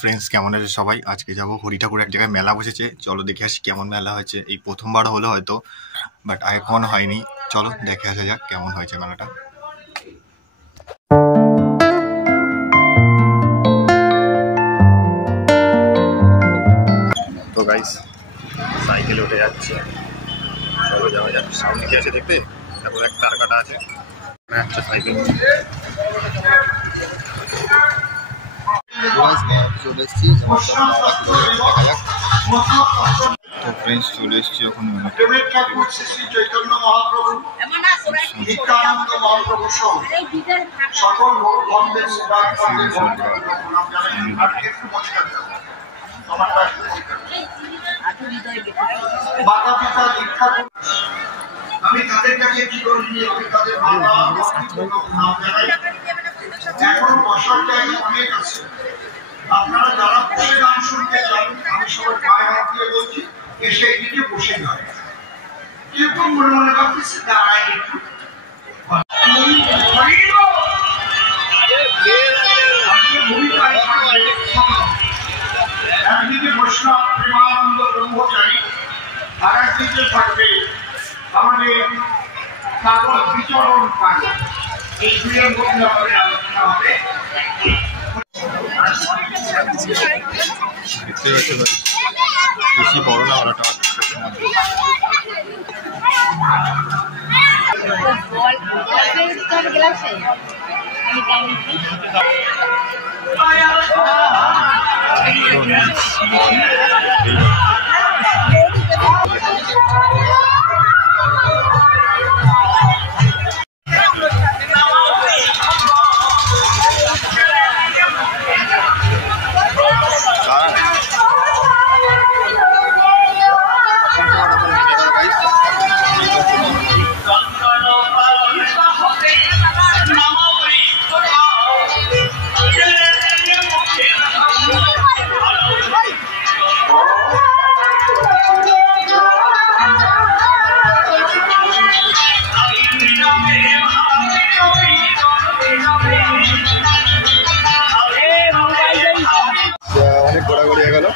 Friends কেমন আছে সবাই? আজকে যাব হরিঠাকুর এক জায়গায় মেলা বসেছে, চলো দেখে আসি কেমন মেলা হয়েছে। এই প্রথমবার হলো হয়তো, বাট আগে কখনো হয়নি। চলো দেখে আসা যাক কেমন হয়েছে মেলাটা। তো গাইস সাইকেলে উঠে যাচ্ছে, চলো যাওয়া যাক। সামনে কি আছে দেখতে, তারপর একটা তার কাটা আছে, একটা সাইকেল চলে এসেছি। দেখা যাক। তো ফ্রেন্ডস চলে এসেছি এখন চৈতন্য মহাপ্রভু নিত্যানন্দ মহাপ্রভু সহ সকল ভক্তদের মাতা পিতা দীক্ষা। আমি তাদের কাছে কি করি, আমি তাদের এখন বসার জায়গা অনেক আছে। আপনারা যারা বসে গান শুনতে চান, আমি সবাই পায়ে হাত দিয়ে বলছি এসে এদিকে বসে যায়। কিন্তু মনে মনে ভাবতেছি দাঁড়ায় একটু একদিকে বৈষ্ণব প্রেমানন্দ ব্রহ্মচারী, আর একদিকে থাকবে আমাদের কাগজ বিচরণ পায়। এই দুইয়ের মধ্যে আমাদের আলোচনা হবে। দেখতে পাচ্ছি ভাই, বেশি বড় না ওরাটা। অনেক ঘোরাঘুরি হয়ে গেল।